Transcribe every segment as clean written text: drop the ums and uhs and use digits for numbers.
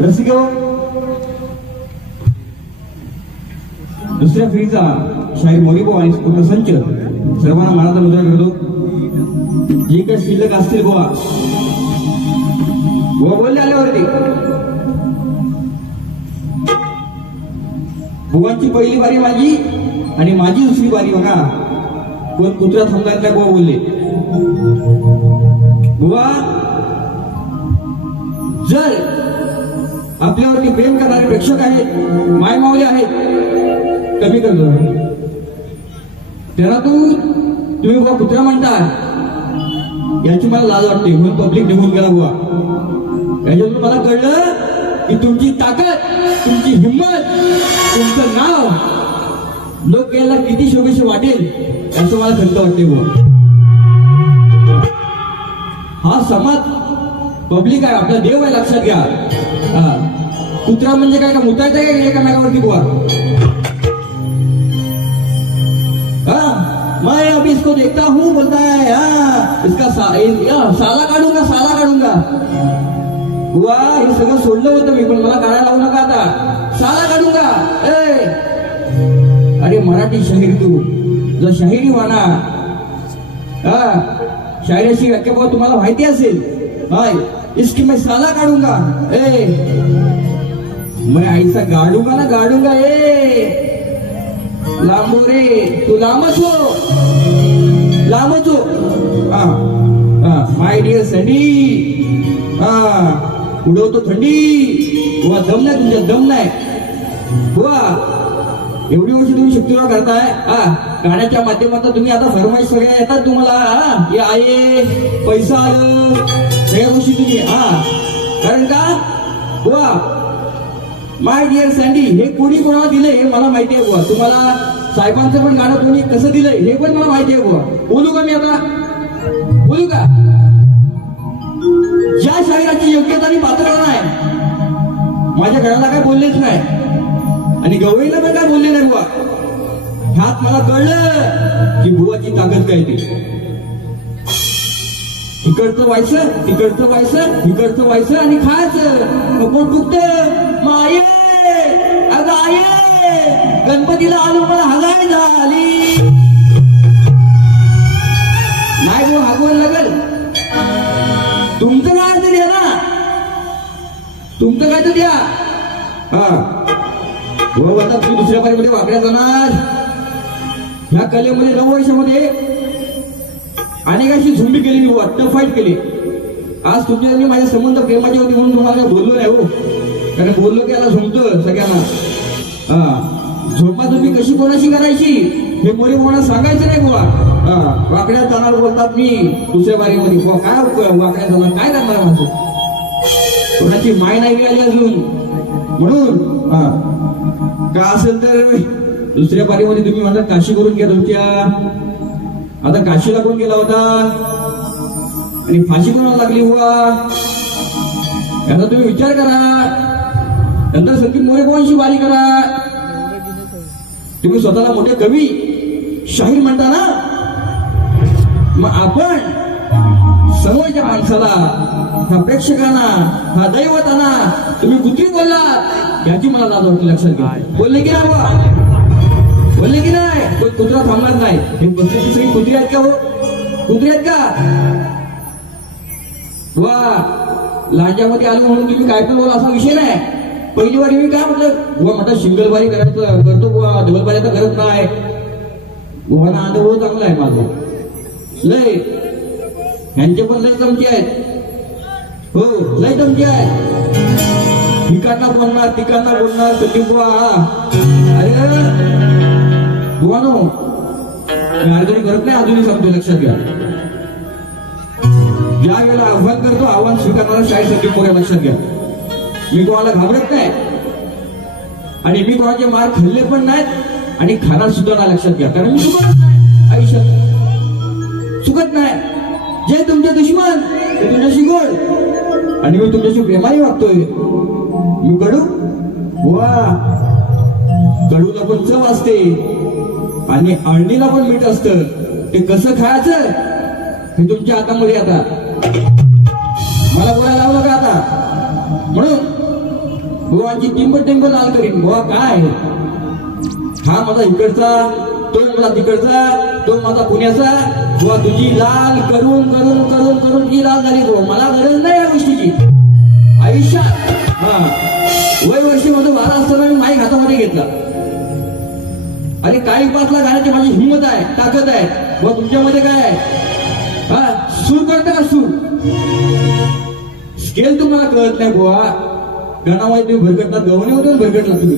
रसिक दुसऱ्या फेरीचा शाहीर मोरीबो आणि पूर्ण संच सर्वांना मानाचा मुद्रा करतो. जे काही शिल्लक असतील गोवा बोलले आल्यावरती बुवांची पहिली बारी माझी आणि माझी दुसरी बारी बघा. कोण कुत्रा थांबला त्या बुवा बोलले. बुवा जर आपल्यावरती प्रेम करणारे प्रेक्षक आहेत, मायमावले आहेत, कमी करतो त्याला तुम्ही बुवा कुत्रा म्हणता याची मला लाज वाटते म्हणून पब्लिक निघून गेला बुवा. याच्यातून मला कळलं की तुमची ताकद, तुमची हिंमत, तुमचं नाव लोक याला किती शोभेशी वाटेल याचं मला खंत वाटते बुवा. हा समाज पब्लिक आहे, आपला देव आहे, लक्षात घ्या. कुत्रा म्हणजे काय का मुतायचं काय एकामेकावरती बुवा. मैं अभी इसको देखता हूँ बोलता है इसका साला काढूंगा, साला काढूंगा. बुवा हे सगळं सोडलं होतं मी, पण मला काढायला लावू नका आता. साला काढूंगा. अरे मराठी शाहीर तू जर शाहिरी वाना शायरीची व्याख्या बुवा तुम्हाला माहिती असेल. इसकी मैं साला काढूंगा. मैं ऐसा गाडूंगा ना गाडूंगा. लांबो रे तू लांबच हो, लांबच हो. माय डिअर सँडी उडवतो थंडी. बुवा दम नाही तुमच्या, दम नाही बुवा. एवढी वर्ष तुम्ही शक्तीला करताय. गाण्याच्या माध्यमातून तुम्ही आता फरमाईश सगळ्या येतात तुम्हाला. हे आहे पैसा आलं सगळ्या गोष्टी तुम्ही कारण का बुवा माय डिअर सँडी हे कोणी कोणाला दिलंय हे मला माहिती आहे बुवा. तुम्हाला साहेबांचं पण गाणं कोणी कसं दिलंय हे पण मला माहिती आहे बुवा. बोलू का मी आता, बोलू का? ज्या शाहिराची योग्यता आणि पात्रता नाही माझ्या घराला काय बोललेच नाही आणि गवईला पण काय बोलले नाही बुवा. ह्यात मला कळलं की बुवाची ताकद काय ती. इकडचं व्हायचं, तिकडचं व्हायचं, इकडचं व्हायचं आणि खायचं. पोट दुखतं माये अगं आये गणपतीला आलो मला हगाय झाली. नाही बुवा हागवण लागल. तुमचं काय तरी आहे ना, तुमचं काय तर द्या. हो आता तुम्ही दुसऱ्या बारीमध्ये वाकड्या जाणार. ह्या कलेमध्ये 9 वर्षामध्ये अनेकाशी झुंबी केली मी, टफ फाईट केली. आज तुमच्या माझे संबंध प्रेमाचे होते म्हणून तुम्हाला बोललो नाही हो. कारण बोललो की याला झोंबतं सगळ्यांना. झोंबा तुम्ही कशी कोणाशी करायची हे मोरे कोणा सांगायचं नाही बुवा. वाकड्यात जाणार बोलतात मी दुसऱ्या बारीमध्ये. बुवा काय वाकड्यात जाणार, काय करणार माझं? कोणाची माय नाही मिळाली अजून म्हणून का असेल तर दुसऱ्या बारीमध्ये तुम्ही म्हणता काशी करून घ्या तुमच्या. आता काशीला कोण गेला होता आणि फाशी कोणाला लागली हुआ याचा तुम्ही विचार करा. नंतर संदीप मोरे बुवांची वारी करा. तुम्ही स्वतःला मोठे कवी शाहीर म्हणता ना, मग आपण समोरच्या माणसाला, ह्या प्रेक्षकांना, ह्या दैवतांना तुम्ही कुत्री बोललात याची मला लाज वाटते. लक्षात घ्या. बोलले की नाही बुवा, बोलले की नाही? कोण कुत्रा थांबणार नाही. हे बसण्याची सगळी कुत्री आहेत का हो? कुत्री आहेत का? वा लांजामध्ये आलो म्हणून तुम्ही काय पण बोला असा विषय नाही. पहिली वारी मी काय म्हटलं बुवा म्हटलं शिंगलबारी करायचं करतो बुवा, डबलबारी आता करत नाही. बुवाना अनुभव चांगला आहे माझा. लय यांचे पण लय चमचे आहेत हो, लय चमचे आहेत. ठिकाणा बोलणार, ठिकाणा बोलणार संदीप बुवा. अरे बुवा नो अर्जुनी करत नाही, अजूनही सांगतो लक्षात घ्या. ज्या वेळेला आव्हान करतो आव्हान स्वीकारणारा शाहीर संदीप मोरे. लक्षात घ्या. मी कोणाला घाबरत नाही आणि मी कोणाचे मार खाल्ले पण नाहीत आणि खाणार सुद्धा नाही. लक्षात घ्या. कारण मी चुकत नाही आयुष्यात, चुकत नाही. जे तुमचे दुश्मन ते तुमच्याशी गोड आणि मी तुमच्याशी प्रेमाने वागतोय. मी कडू वा कडूला पण चव असते आणि अळणीला पण मीठ असतं. ते कसं खायचं हे तुमच्या हातामध्ये. आता मला बोलायला लावू नका आता. म्हणून बुवांची टिंब लाल करीन. बुवा काय हा माझा इकडचा, तो माझा तिकडचा, तो माझा पुण्याचा. बुवा तुझी लाल करून करून करून करून ती लाल झाली. बुवा मला गरज नाही या गोष्टीची आयुष्यात. हा वय वर्षी माझं 12 असताना मी माईक हातामध्ये घेतला. अरे काही पाचला गाण्याची माझी हिंमत आहे, ताकद आहे. बुवा तुमच्यामध्ये काय आहे? हा सूर करता का सूर? स्केल तुम्हाला कळत नाही. बुवा गाण्यामध्ये तुम्ही भरकटला, गवणीमधून भरकटला तुम्ही.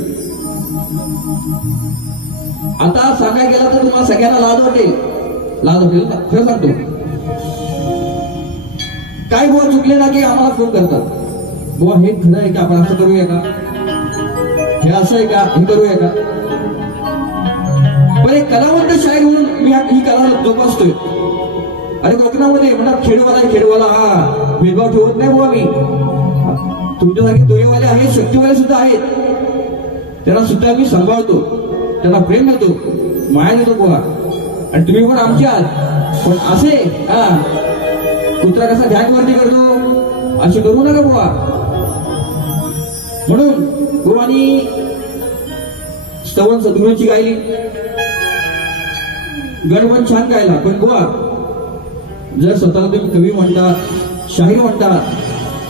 आता सांगायला गेला तर तुम्हाला सगळ्यांना लाज वाटेल. खरं सांगतो. काय बुवा चुकले ना की आम्हाला फोन करतात. बुवा हे खरं आहे का? आपण असं करूया का? हे असं आहे का? हे करूया का? पण एक कलावंत शाहीर म्हणून मी ही कला जोपासतोय. अरे कोकणामध्ये म्हणतात खेडवाला हा भेदभाव ठेवत नाही बुवा मी. तुमच्यासारखे दोरेवाले आहेत, शक्तीवाले सुद्धा आहेत. त्यांना सुद्धा मी सांभाळतो, त्यांना प्रेम देतो, माया देतो बुवा. आणि तुम्ही पण आमचे आहात. पण असे हा कुत्रा कसा ध्यानवरती करतो असे करू नका बुवा. म्हणून बुवानी स्तवन सद्गुरूंची गायली, गणपण छान गायला. पण बुवा जर स्वतःला तुम्ही कवी म्हणता, शाहीर म्हणता,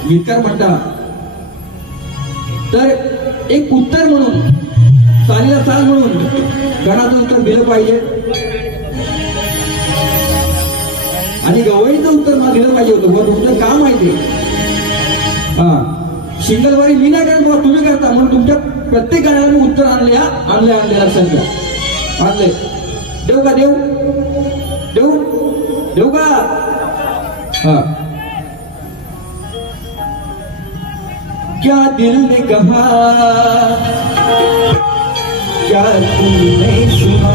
गीतकार म्हणता, तर एक उत्तर म्हणून, चालीला चाल म्हणून गणाचं उत्तर दिलं पाहिजे. आणि गवळीचं उत्तर मला दिलं पाहिजे होतं. बुवा तुमचं काम आहे ते. हा सिंगलवारी मी नाही करत बुवा, तुम्ही करता. म्हणून तुमच्या प्रत्येक गाण्याला मी उत्तर आणले लक्षात घ्या. आणले. देऊ का? देऊ का? हा क्या दिल ने कहा, क्या तुमने सुना,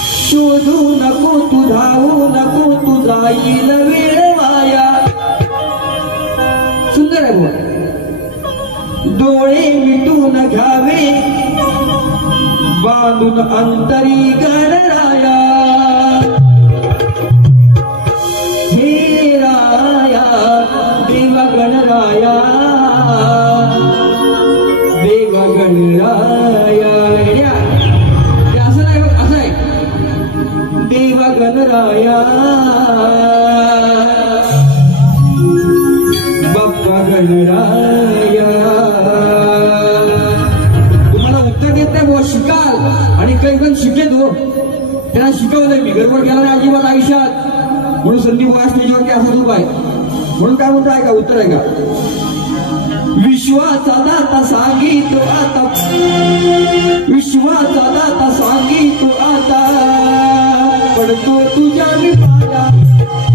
शोधू नको तू, धावू नको तू, जाईल वेळ वाया. सुंदर आहे बुवा. डोळे मिटून घ्यावे बांधून अंतरी गणराया. हे राया देव गणराया, देव गणराया. असं नाही, असं आहे. देव गणराया बाप्पा गणराया. तुम्हाला उत्तर देत नाही बुवा, शिकाल. आणि काही पण शिकेल हो, त्यांना शिकवलंय मी. गडबड केला नाही अजिबात आयुष्यात. म्हणून संदीप बुवा स्टेजवरती असा उभा आहे. म्हणून काय म्हणतो आहे का? उत्तर आहे का? विश्वाचा दाता सांगितो आता, विश्वाचा दाता सांगितो आता, पडतो तुझ्या मी पाया.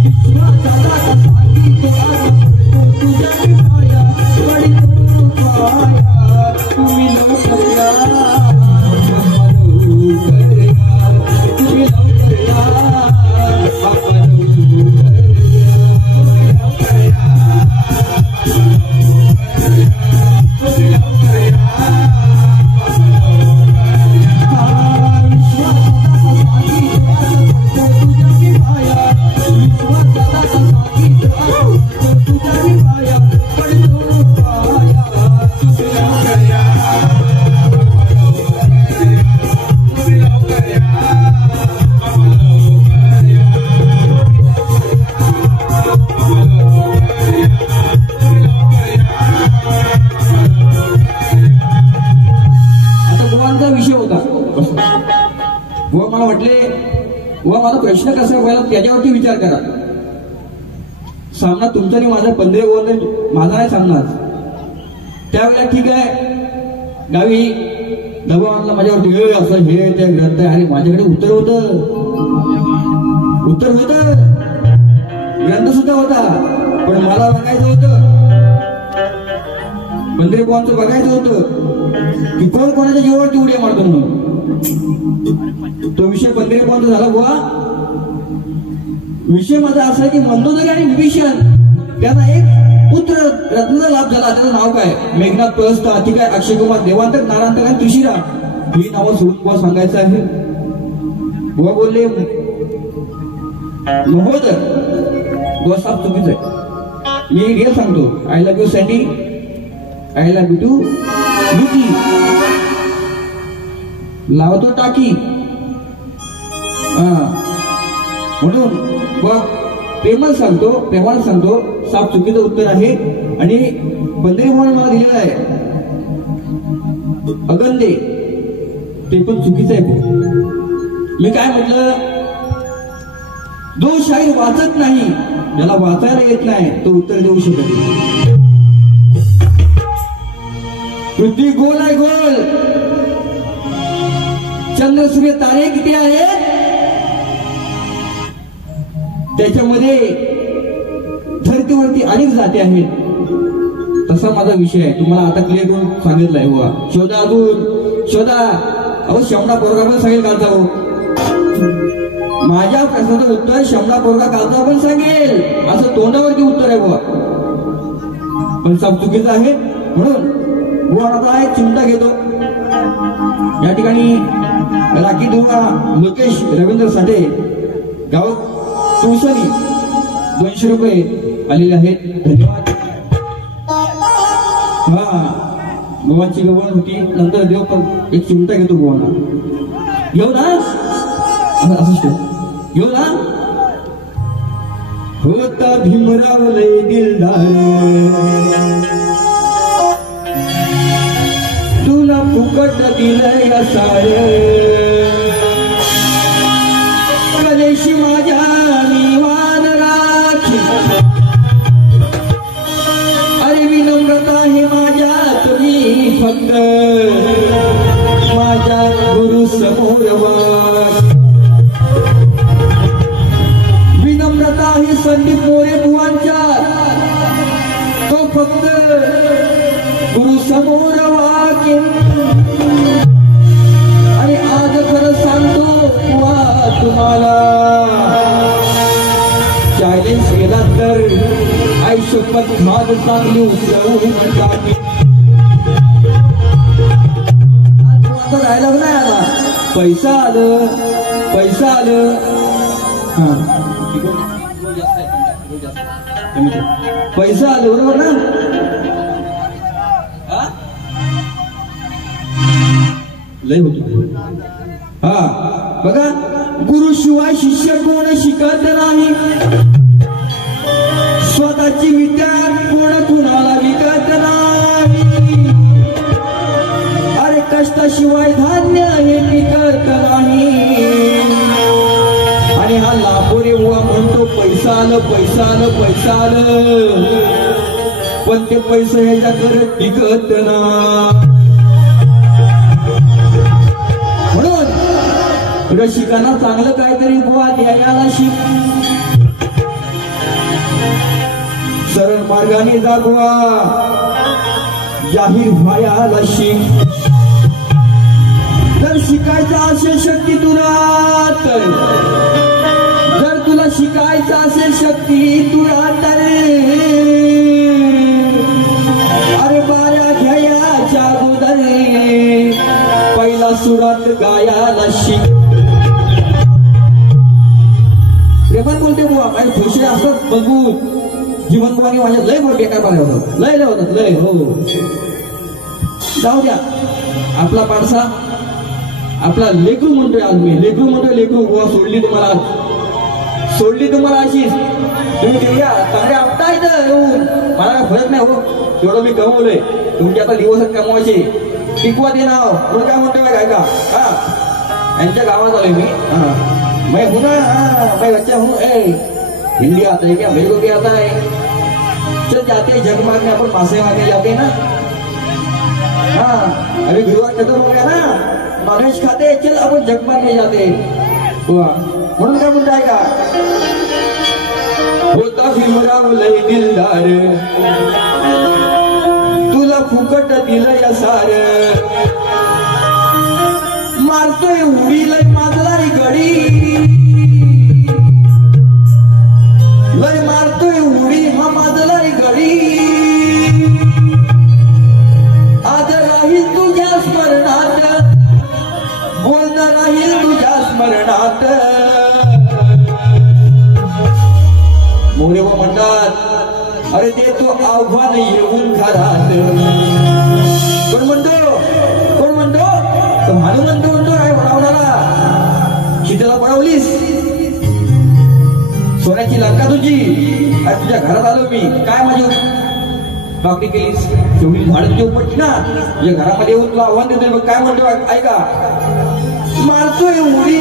विश्वाचा दाता सांगितो आता, पडतो तुझ्या मी पाया. पडतो पाया तुम्ही लवकर या, तुम्ही लवकर या, बाप्पा लवकर या. मला म्हटले व मला प्रश्न कसा व्हायला त्याच्यावरती विचार करा. सामना तुमचा आणि माझा 15 ओव्हर माझा नाही सामना. त्यावेळेला ठीक आहे, गावी दबाव आणला माझ्यावरती, असं हे ते ग्रंथ आहे. अरे माझ्याकडे उत्तर होतं, ग्रंथ सुद्धा होता. पण मला बघायचं होतं, 15 पॉईंटचं बघायचं होतं की कोण कोणाच्या जीवावरती उड्या मारतो म्हणून. तो विषय 15 पॉईंट झाला बुवा. विषय माझा असा आहे की मंदोदरी आणि विभीषण त्यांना एक पुत्र रत्नाचा लाभ झाला. त्याचं नाव काय? मेघनाथ, प्रहस्त, अतिकाय, अक्षय कुमार, देवांतक, नारांतक आणि त्रिशिरा ही नावं सोडून बुवा सांगायचं आहे. बुवा बोलले महोदय, बुवा साफ चुकीच आहे. मी रिअल सांगतो. आय लव्ह यू सँडी, आयला बिटू युती लावतो टाकी म्हणून बघ प्रेमाला सांगतो साफ चुकीचं उत्तर आहे आणि बंदरी म्हणून मला दिलेलं आहे अगंदे ते पण चुकीचं आहे. मी काय म्हटलं जो शाहीर वाचत नाही ज्याला वाचायला येत नाही तो उत्तर देऊ शकत नाही. पृथ्वी गोल आहे गोल चंद्र सूर्य तारे किती आहेत त्याच्यामध्ये धरतीवरती अनेक जाती आहेत. तसा माझा विषय आहे तुम्हाला आता क्लिअर करून सांगितलंय हुआ शोधा अजून शोधा. अहो शमणा पोरगा पण सांगेल कालचा हो माझ्या प्रश्नाचं उत्तर शमणा पोरगा कालचा पण सांगेल असं तोंडावरती उत्तर आहे बुवा पण सब चुकीचं आहे. म्हणून बुवा आता एक चिमटा घेतो या ठिकाणी राखी दुवा लोकेश रवींद्र साठे गाव तुळसणी 200 रुपये आलेले आहेत. धन्यवाद. हा गोवांची गवण होती नंतर देव पण एक चिमटा घेतो गोवांना घेऊ ना असं घेऊ ना. होता भीमराव लय दिलदार तुला फुकट दिलंय सारे कलेशी माझ्या निवान राखी अरे विनम्रता हे माझ्या तुम्ही फक्त माझ्या गुरु समोर विनम्रता ही संदीप मोरे बुवांच्या तो फक्त गुरु समोर वाक्य आणि आज खरं सांगतो बुवा तुम्हाला चॅलेंज केला तर आयुष्यपत भाग चांगली उतरवून टाकी. आता डायलॉग नाही आला पैसा आलं पैसा आलं बरोबर ना. लय होतो हा बघा गुरु शिवाय शिष्य कोण शिकत नाही स्वतःची विद्या कोण कुणाला विकत नाही अरे कष्टाशिवाय धान्य हे पिकत नाही आणि हा लापोरे बुवा म्हणतो पैसा आलं पण ते पैसे ह्याच्याकडे टिकत ना. म्हणून रसिकांना चांगलं काहीतरी बुवा द्यायला शिक सरळ मार्गाने जागवा जाहीर व्हायला शिक. जर शिकायचा असेल शक्ती तुला तर जर तुला शिकायचं असेल शक्ती तुला तर अरे बाऱ्या घ्यायच्या अगोदर पहिला सुरात गायला शिक. प्रेमात बोलते बुवा काही खुशी असतात बघून जीवनवाणी माझ्या लय मोठे काय बघायला होतात लय होतात लय हो. जाऊ द्या आपला पाडसा आपला लेकरू म्हणतोय आज मी लेकरू बुवा सोडली तुम्हाला अशीच तुम्ही देऊया चांगले आपटा इथं येऊन मला काय फरक नाही हो तेवढं मी कमवलंय तुमचे आता दिवसात कमवायचे टिकवा दे नाव तुला काय म्हणतोय काय का हा यांच्या गावात आलोय मी मैं हूं ना मैं बच्चा हूँ हिंदी आता है क्या मेरे को भी आता है चल जाते हैं जग मारने अपन मासे मारने जाते हैं ना हाँ अभी गुरुवार खत्म हो गया ना नॉनवेज खाते चल अपन जग मारने जाते म्हणून काय म्हणताय का होता भीमराव लय दिलदार तुला फुकट दिलंय सार मारतोय उडी लय माजलारी गडी लय मारतोय उडी हा माजलारी गडी आज राहील तुझ्या स्मरणात बोलणं राहील तुझ्या स्मरणात. मोरेबा म्हणतात अरे ते तो आव्हान येऊन घरात कोण म्हणतो तो हनुमंत म्हणतो आहे रावणाला सीतेला पळवलीस सोन्याची लंका तुझी आणि तुझ्या घरात आलो मी काय माझी नोकरी केलीस तेवढी झाड तुझी उपटली ना तुझ्या घरामध्ये येऊन तुला आव्हान देतोय मग काय म्हणतो ऐका मारतोय उडी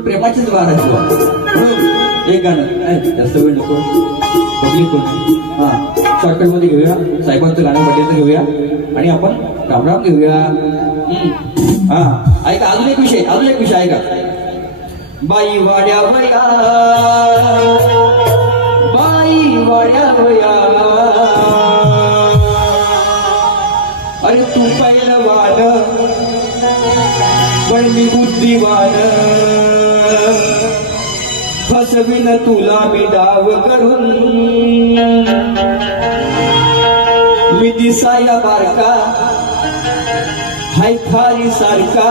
प्रेमाचीच वार आहे एक गाणं जास्त वेळ नको पब्लिक हा शॉर्टकट मध्ये घेऊया साहेबांचं गाणं बड्डेचं घेऊया आणि आपण रामराम घेऊया हा ऐका अजून एक विषय ऐका बाई वाड्या वया अरे तू पहिलं वाड पण मी बुद्धिवान फसविन तुला मी डाव करून मी दिसाया बारका हाय खारी सारखा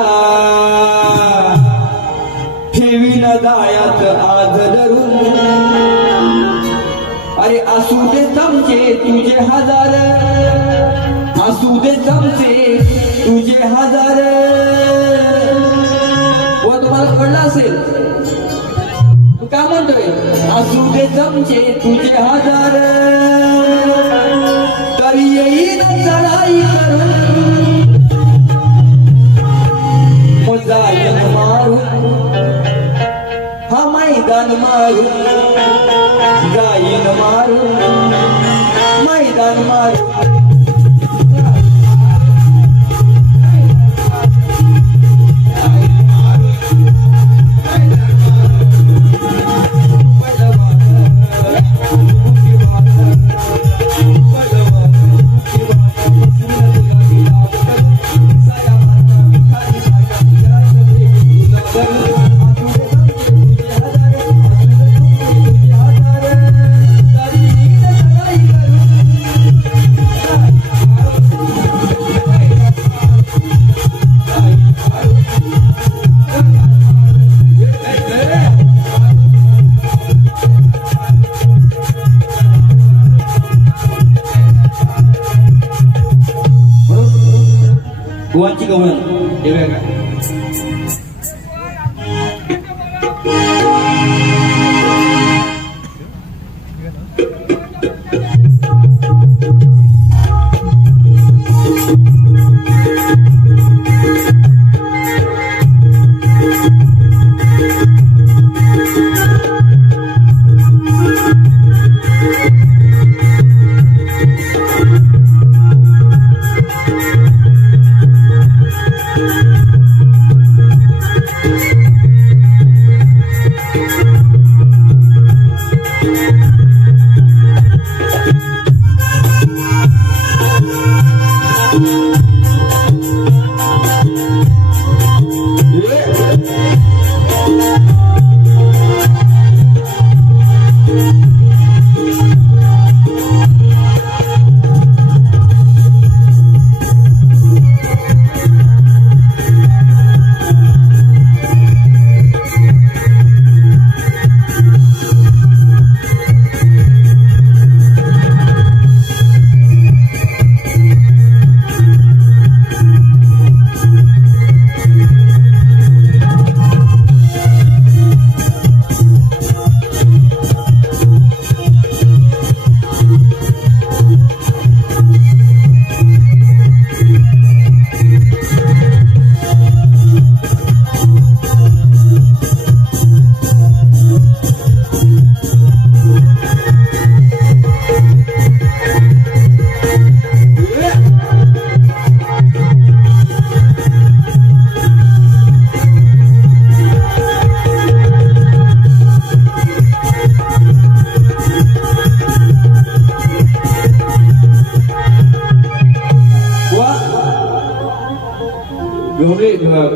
ठेवीन दायात आग धरून अरे असू दे चमचे तुझे हजार असू दे चमचे तुझे हजार व तुम्हाला कळलं असेल तू काय म्हणतोय असू दे चमचे तुझे हजार तरी येईन चढाई करून जाईन मारून हा मैदान मारून जाईन मारून मैदान मारून गोवाची गवळण देऊया का?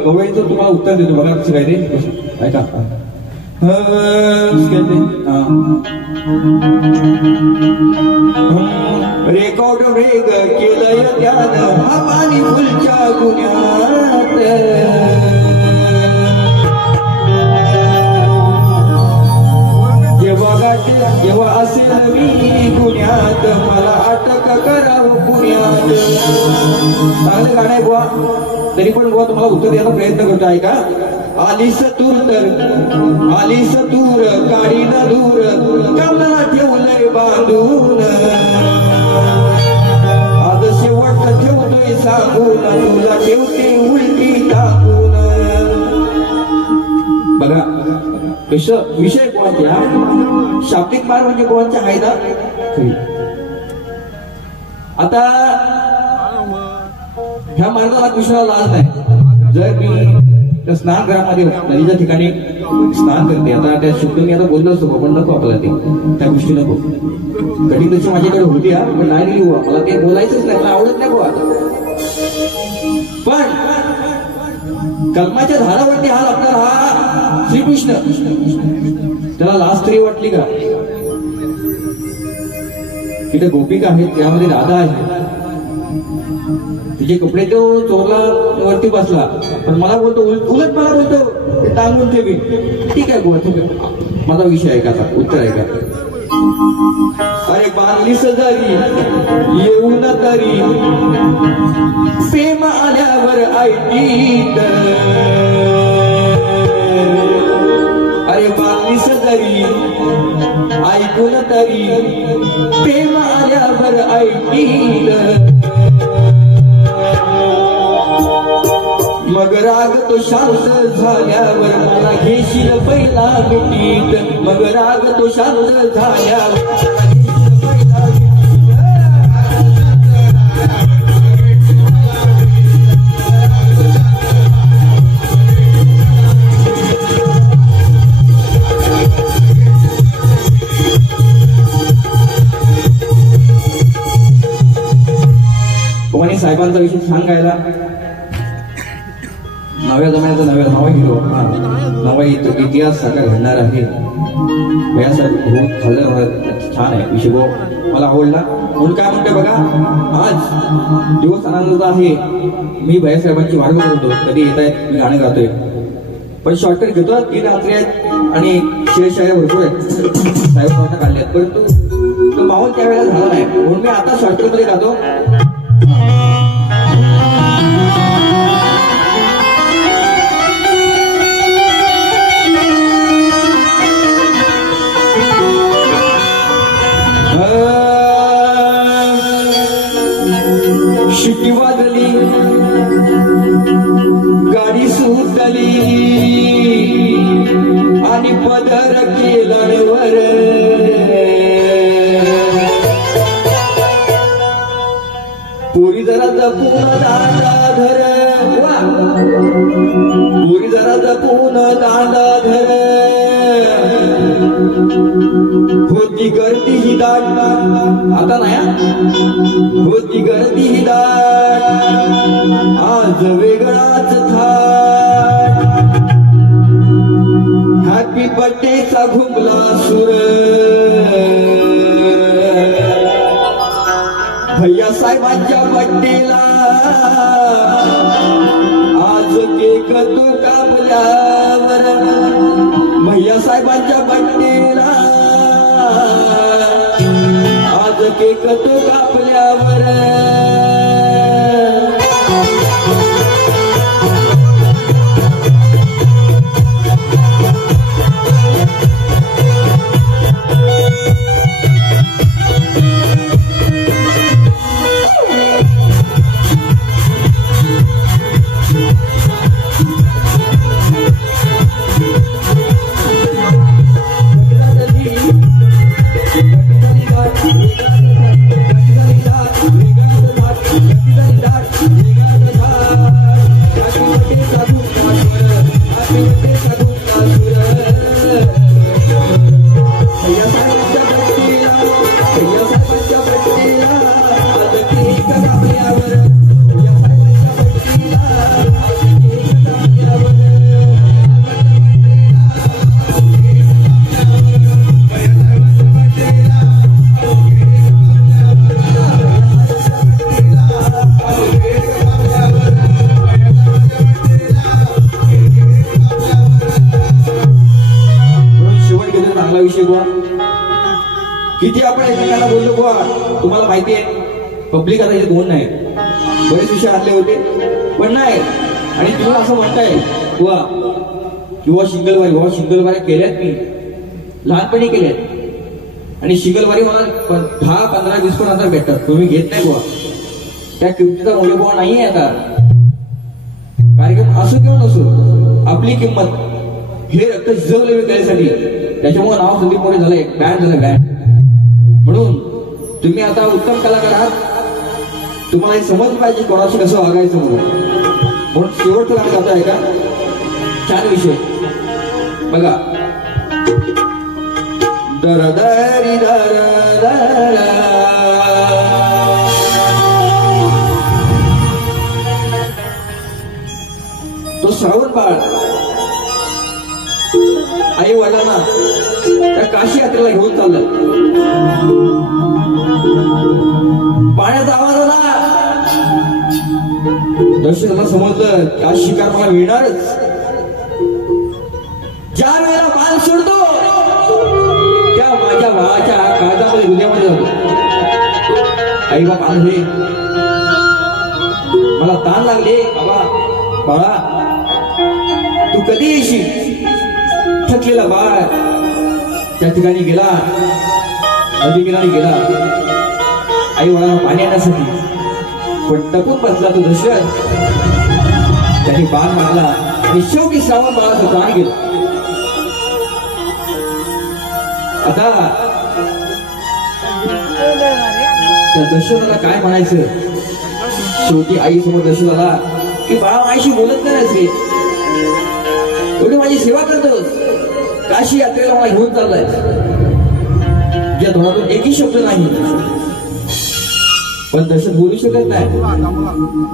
गवळीचं तुम्हाला उत्तर देतो बघा कसं काय ते ऐका रेकॉर्ड वेग केलंय त्यानं पाणी फुलच्या गुन्ह्यात जेव्हा असेल मी गुन्ह्यात मला अटक करावं पुण्यात. चांगलं गाणं आहे बुवा, तरी पण बुवा तुम्हाला उत्तर द्यायचा प्रयत्न करतो ऐका. आलीस तूर काढी न दूर कमला ठेवलंय बांधून आज शेवट ठेवतोय सांगून तुला ठेवते उलटी टाकून. बघा कसं विषय कोणाच्या शाब्दिक मार म्हणजे कोणाच्या हायदा खरी. आता ह्या मार्गाला कृष्णाला लाज नाही. जर मी स्नानगृहामध्ये नदीच्या ठिकाणी स्नान करते आता त्या शुद्ध मी आता बोललो असतो पण नको आपल्याला ते त्या गोष्टी नको. कठीण तशी माझ्याकडे होती पण नाही दिली बुवा, मला ते बोलायचंच नाही, मला आवडत नाही बुवा. पण कलमाच्या झाडावरती हा लागणार हा श्रीकृष्ण, त्याला लाज तरी वाटली का? तिथे गोपिका आहेत, त्यामध्ये राधा आहे, तिचे कपडे तो चोरला वरती बसला पण मला बोलतो उलट मला बोलतो टांगून ठेवी. ठीक आहे गोवा, ठीक आहे, माझा विषय आहे का, उत्तर आहे का? अरे बांधली सजारी येऊन तरी प्रेम आल्यावर ऐटीत. अरे बांधली सजारी ऐकून तरी प्रेम आल्यावर ऐटीत. मग राग तो शांत झाल्यावर मला घेशील पहिला मिठीत. मग राग तो शांत झाल्यावर साहेबांचा विषय सांगायला नव्या जमान्याचा नवा हिरो नवा इतिहास सगळा घडणार आहे. यासाठी खूप छान आहे विषय, मला आवडला. म्हणून काय म्हणते बघा, आज दिवस आनंदाचा आहे. मी भैयासाहेबांची वाट बघतो कधी येत आहेत, मी गाणं गातोय पण शॉर्टकट घेतो. 3 रात्री आहेत आणि शेरशाळ्या भरपूर आहेत, साहेब काढल्यात परंतु तो माहोल त्यावेळेला झाला नाही म्हणून मी आता शॉर्टकट मध्ये गातो. पोरी जरा जपून दांडा धर, पोरी जरा जपून दांडा धर, होती गर्दी ही दाट, आता नाही होती गर्दी ही दाट, आज वेगळाच थाट, हॅपी बर्थडेचा घुमला सूर, भैया साहेबांच्या बड्डेला आज केक तो कापल्यावर, भैया साहेबांच्या बड्डेला आज केक तो कापल्यावर, किती आपण एकमेकांना बोललो बुवा. तुम्हाला माहिती आहे पब्लिक आता इथे कोण नाही, बरेच विषय आणले होते पण नाही. आणि तुम्ही असं म्हणताय बुवा किंवा शिंगलवारी, बाबा शिंगलवाऱ्या केल्यात मी लहानपणी केल्यात, आणि शिंगलवारी मला 10, 15, 20 पण हजार भेटतात, तुम्ही घेत नाही बुवा. त्या किमतीचा मूल्य बुवा नाहीये आता. कार्यक्रम असो किंवा नसो आपली किंमत हे रक्त झिजवले मी त्यासाठी, त्याच्यामुळे नाव संदीप मोरे झालंय, बँड झालं बँड. म्हणून तुम्ही आता उत्तम कलाकार आहात, तुम्हाला हे समज पाहिजे कोणाशी कसं वागायचं म्हणून शेवटचं गाणं गातो आहे का, छान विषय बघा. दरदारी दरदारा तो श्रावण बाळ आई वडिलांना त्या काशी यात्रेला घेऊन चाललं. पाण्याचा आवाज आला, दर्शनाला समजलं की आज शिकार मला मिळणारच. ज्या वेळेला बाण सोडतो त्या माझ्या बाळाच्या काळजामध्ये हृदयामध्ये जातो. आई बाप आणले, मला ताण लागले, बाबा बाळा तू कधी येशील. थकलेला बाळ त्या ठिकाणी गेला, नदी किनारी गेला आई वडिलांना पाणी आणण्यासाठी, पण टपून बसला तो दशरथ. त्यांनी बाण मारला आणि शेवटी श्रावण बाळाचा प्राण गेला. आता त्या दशरथाला काय म्हणायचं. शेवटी आई समोर दशरथ आला की बाळा माझ्याशी बोलत नाही रे, एवढी माझी सेवा करतोस, काशी यात्रेला मला घेऊन चाललाय, ज्या तोंडातून एकही शब्द नाही. पण दशरथ बोलू शकत नाही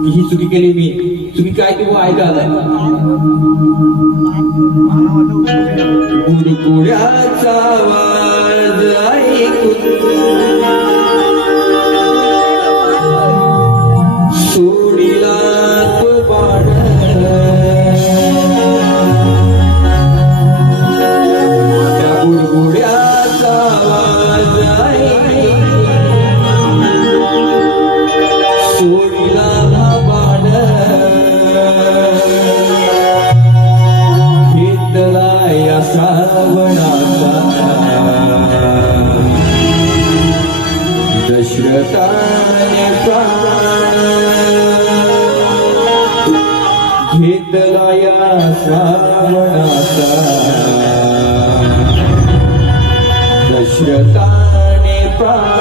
की ही चुकी केली मी, चुकी काय ते ऐका आलाय. गुडगुड्याचा आवाज ऐकून सोडीला तो बाण, त्या गुडगुड्याचा आवाज ऐकून सोडीला बाण, घेतला या श्रावणाचा दशरथाने प्राण, घेतला या श्रावणाचा दशरथाने प्राण.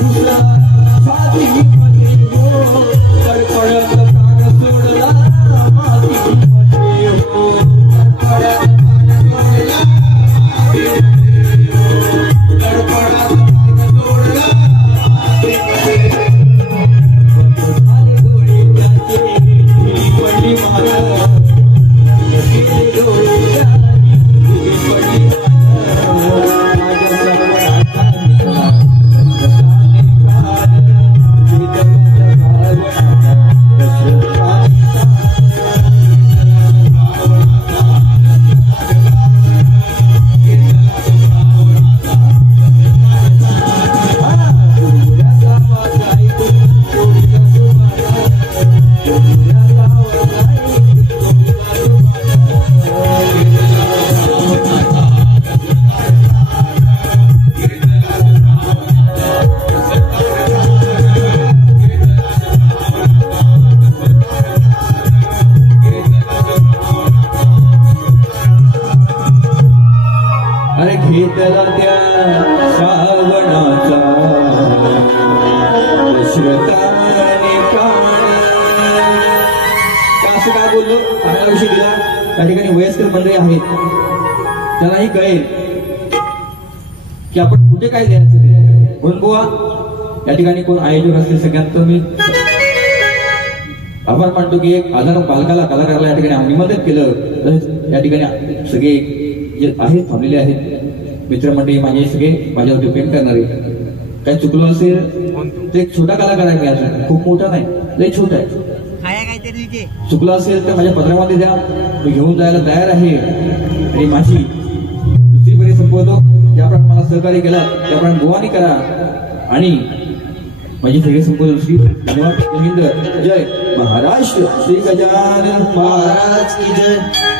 दुसरा स्वातीमध्ये हो तडफडत प्राण सोडला मातीमध्ये हो तडफडत घेतला त्या श्रावणाचा दशरथाने प्राण. असं काय बोललो आपल्याला विषय दिला. त्या ठिकाणी वयस्कर मंडळी आहेत त्यांनाही कळेल की आपण कुठे काय द्यायचं ते. कोण बुवा या ठिकाणी कोण आयोजक असतील सगळ्यांत मी आभार मानतो की एक आधार बालकाला कलाकाराला या ठिकाणी आम्ही मदत केलं. तर या ठिकाणी सगळे जे आहेत थांबलेले आहेत मित्रमंडळी माझे सगळे माझ्यावरती प्रेम करणारे. काही चुकलो असेल तर एक छोटा कलाकार आहे मी अजून खूप मोठा नाही लय छोटा आहे. चुकलं असेल तर माझ्या पत्रामध्ये द्या मी घेऊन जायला तयार आहे. आणि माझी दुसरी बरी संपवतो ज्याप्रमाणे मला सहकार्य केला त्याप्रमाणे गोवानी करा आणि माझी सगळे संपवतो दुसरी. धन्यवाद. जय हिंद जय महाराष्ट्र. श्री गजानन महाराज की जय.